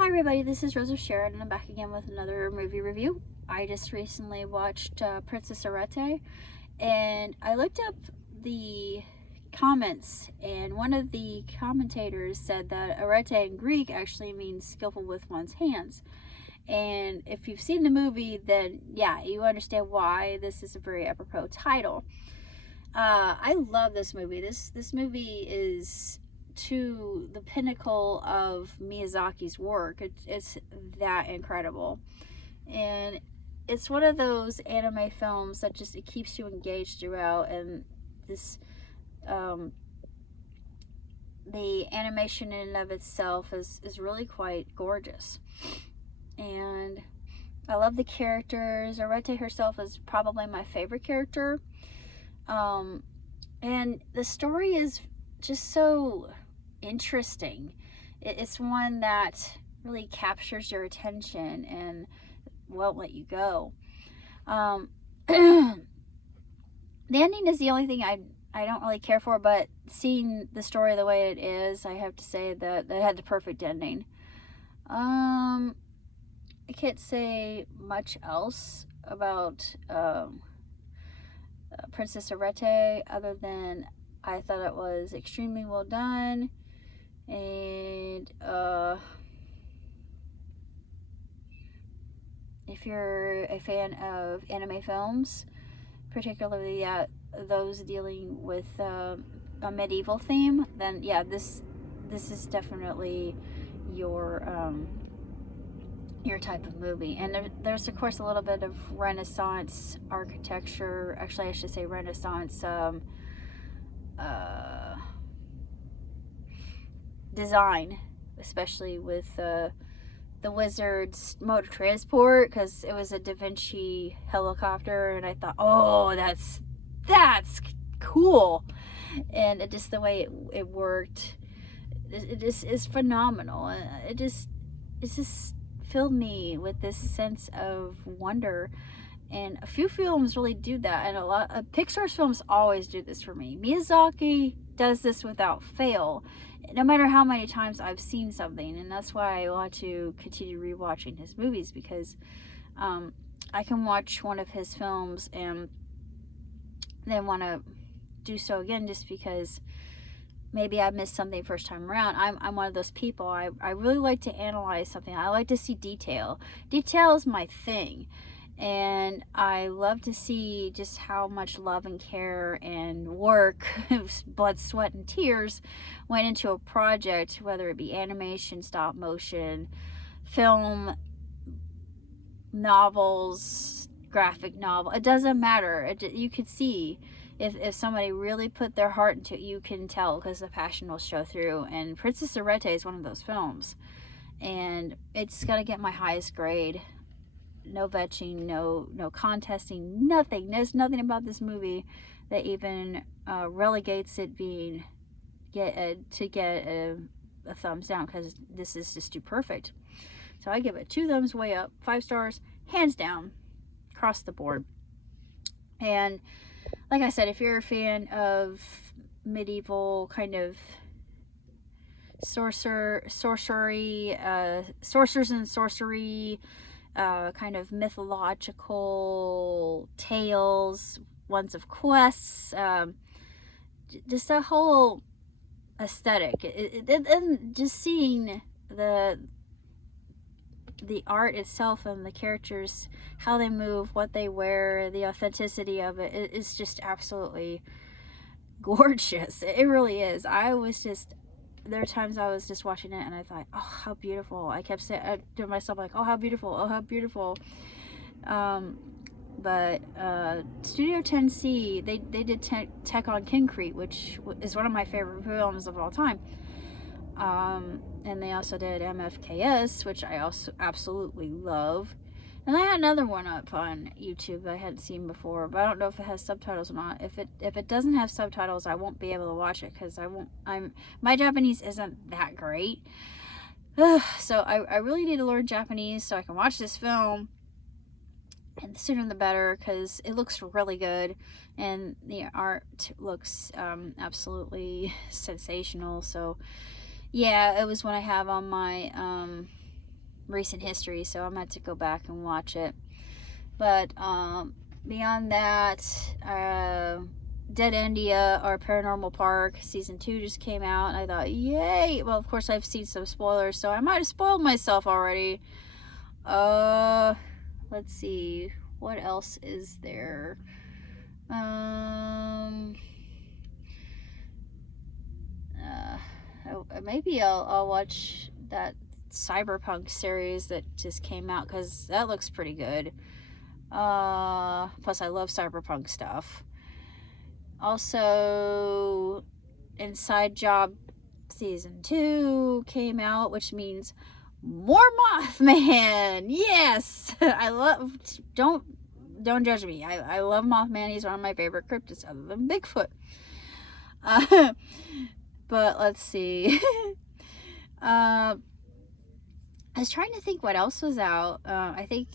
Hi everybody, this is Rose of Sharon and I'm back again with another movie review. I just recently watched Princess Arete, and I looked up the comments, and one of the commentators said that arete in Greek actually means skillful with one's hands. And if you've seen the movie, then yeah, you understand why this is a very apropos title. I love this movie. This movie is to the pinnacle of Miyazaki's work. It's that incredible, and it's one of those anime films that just it keeps you engaged throughout. And this, the animation in and of itself is really quite gorgeous, and I love the characters. Arete herself is probably my favorite character. And the story is just so interesting. It's one that really captures your attention and won't let you go. The ending is the only thing I don't really care for, but seeing the story the way it is, I have to say that it had the perfect ending. I can't say much else about Princess Arete other than I thought it was extremely well done, and if you're a fan of anime films, particularly those dealing with a medieval theme, then yeah, this is definitely your type of movie. And there's of course a little bit of Renaissance architecture. Actually, I should say Renaissance design, especially with the wizard's mode of transport, because it was a Da Vinci helicopter, and I thought, oh, that's cool. And it just the way it worked, it just is phenomenal. It just filled me with this sense of wonder. And a few films really do that, and a lot of Pixar's films always do this for me. Miyazaki does this without fail, no matter how many times I've seen something. And that's why I want to continue rewatching his movies, because I can watch one of his films and then want to do so again, just because maybe I missed something first time around. I'm one of those people. I really like to analyze something. I like to see detail. Detail is my thing. And I love to see just how much love and care and work, blood, sweat, and tears went into a project, whether it be animation, stop motion, film, novels, graphic novel. It doesn't matter. You could see if somebody really put their heart into it. You can tell, because the passion will show through. And Princess Arete is one of those films. And it's going to get my highest grade. No vetching, no contesting, nothing. There's nothing about this movie that even relegates it to get a thumbs down, because this is just too perfect. So I give it 2 thumbs way up, 5 stars, hands down, across the board. And like I said, if you're a fan of medieval kind of sorcerers and sorcery, kind of mythological tales, ones of quests, just a whole aesthetic, and just seeing the art itself and the characters, how they move, what they wear, the authenticity of it is just absolutely gorgeous. It really is. There are times I was just watching it and I thought, oh, how beautiful. I kept saying to myself, like, oh, how beautiful, oh, how beautiful. But Studio 10C, they did Tech on Concrete, which is one of my favorite films of all time. And they also did MFKS, which I also absolutely love. And I had another one up on YouTube that I hadn't seen before, but I don't know if it has subtitles or not. If it doesn't have subtitles, I won't be able to watch it, because my Japanese isn't that great. So I really need to learn Japanese so I can watch this film, and the sooner the better, because it looks really good and the art looks absolutely sensational. So yeah, it was one I have on my recent history, so I'm going to go back and watch it. But beyond that, Dead India or Paranormal Park season 2 just came out, and I thought, yay! Well, of course, I've seen some spoilers, so I might have spoiled myself already. Let's see, what else is there? Maybe I'll watch that Cyberpunk series that just came out, because that looks pretty good. Plus I love Cyberpunk stuff. Also, Inside Job season 2 came out, which means more Mothman. Yes. I love, don't judge me, I love Mothman. He's one of my favorite cryptids other than Bigfoot. But let's see. I was trying to think what else was out. I think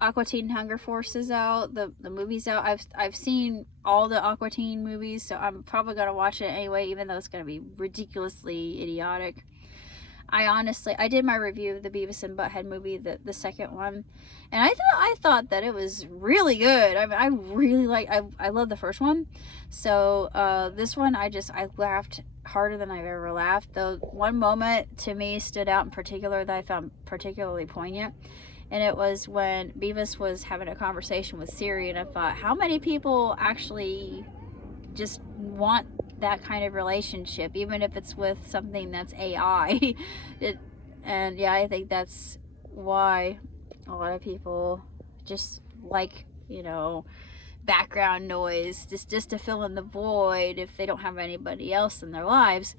Aqua Teen Hunger Force is out. The movie's out. I've seen all the Aqua Teen movies, so I'm probably gonna watch it anyway, even though it's gonna be ridiculously idiotic. I did my review of the Beavis and Butthead movie, the second one, and I thought that it was really good. I mean, I really I love the first one. So this one, I laughed harder than I've ever laughed. Though one moment to me stood out in particular that I found particularly poignant, and it was when Beavis was having a conversation with Siri, and I thought, how many people actually just want that kind of relationship, even if it's with something that's AI? And yeah, I think that's why a lot of people just like, background noise, just to fill in the void if they don't have anybody else in their lives.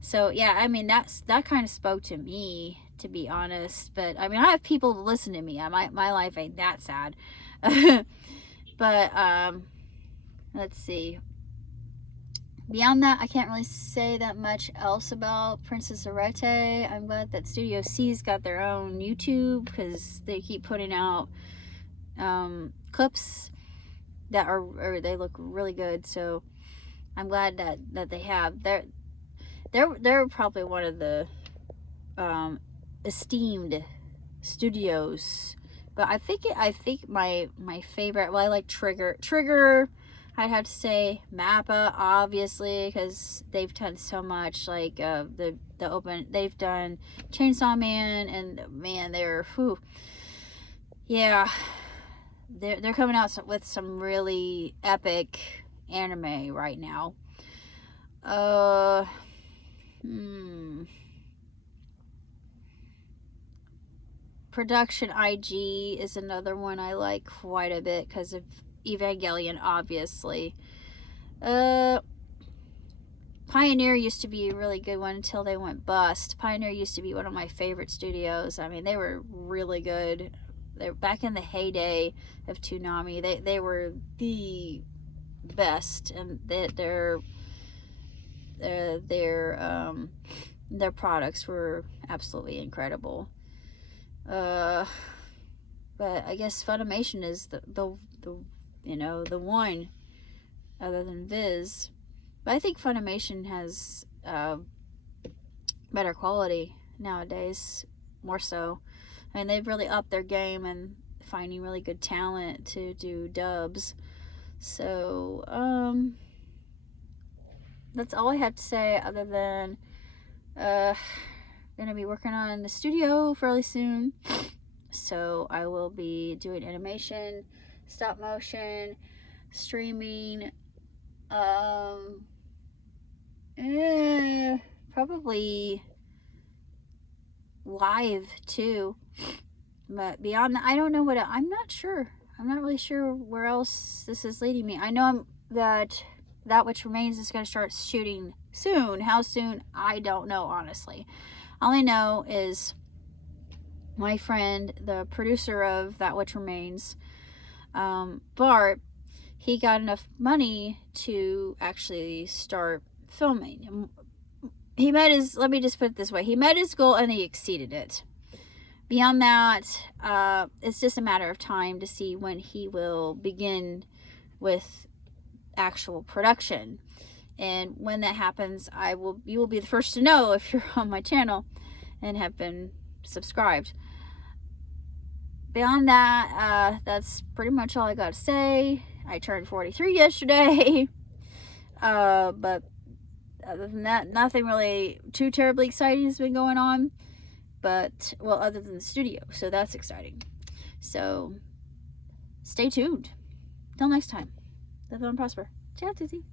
So yeah, I mean, that kind of spoke to me, to be honest. But I mean, I have people to listen to me. My life ain't that sad. But let's see. Beyond that, I can't really say that much else about Princess Arete. I'm glad that Studio C's got their own YouTube, because they keep putting out clips that they look really good. So I'm glad that they have. They're probably one of the esteemed studios. But I think my favorite, well, I like Trigger. I'd have to say Mappa, obviously, because they've done so much. Like they've done Chainsaw Man, and man, they're coming out with some really epic anime right now. Production IG is another one I like quite a bit because of Evangelion, obviously. Pioneer used to be a really good one until they went bust. Pioneer used to be one of my favorite studios. I mean, they were really good. They were back in the heyday of Toonami. They were the best, and their products were absolutely incredible. But I guess Funimation is the one, other than Viz. But I think Funimation has better quality nowadays, more so. I mean, they've really upped their game and finding really good talent to do dubs. So that's all I have to say, other than gonna be working on the studio fairly soon. So I will be doing animation, stop motion, streaming, probably live too. But beyond that, I don't know I'm not sure. I'm not really sure where else this is leading me. I know that Which Remains is going to start shooting soon. How soon, I don't know, honestly. All I know is my friend, the producer of That Which Remains, Bart, he got enough money to actually start filming. Let me just put it this way, he met his goal and he exceeded it. Beyond that, it's just a matter of time to see when he will begin with actual production. And when that happens, you will be the first to know if you're on my channel and have been subscribed. beyond that, that's pretty much all I got to say. I turned 43 yesterday. But other than that, nothing really too terribly exciting has been going on. But, well, other than the studio. So that's exciting. So, stay tuned. Till next time. Live on and prosper. Ciao, Tizzy.